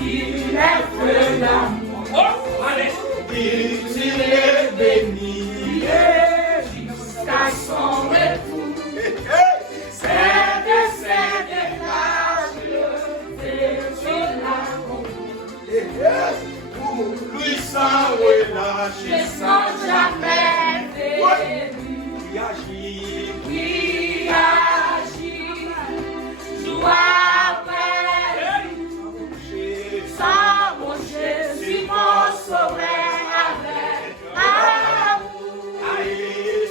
Il est que l'amour. Oh, allez. Il est béni jusqu'à son retour. C'est de cette grâce que l'a pour lui sans relâcher, sans jamais débuter. Qui agit, joue après lui, sans mon Jésus, mon sauveur avec amour.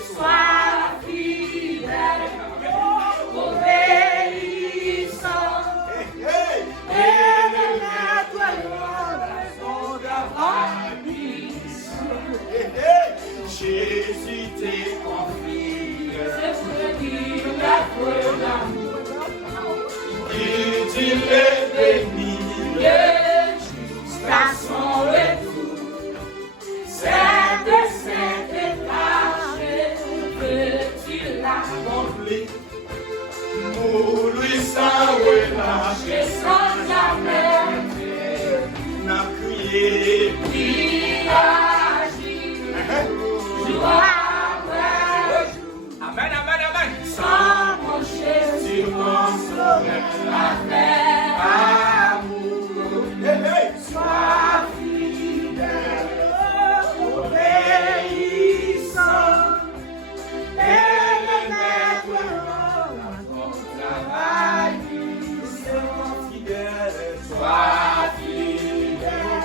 Sois fidèle, obéissant, et ne mets pas l'ordre devant lui. Jésus t'est confie, c'est pour dire l'amour. Il est béni jusqu'à son retour. C'est de cette tâche que tu l'as accompli. Pour lui sans relâcher, sans jamais n'a crié, qui agit, jour après jour. Amen, amen, amen. Sans mon Jésus, mon sauveur, avec amour. Sois fidèle, obéissant, et ne mets pas ton travail. Sois fidèle,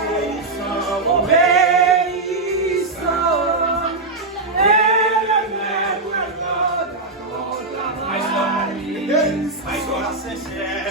obéissant, et ne mets pas ton travail. Sois sincère.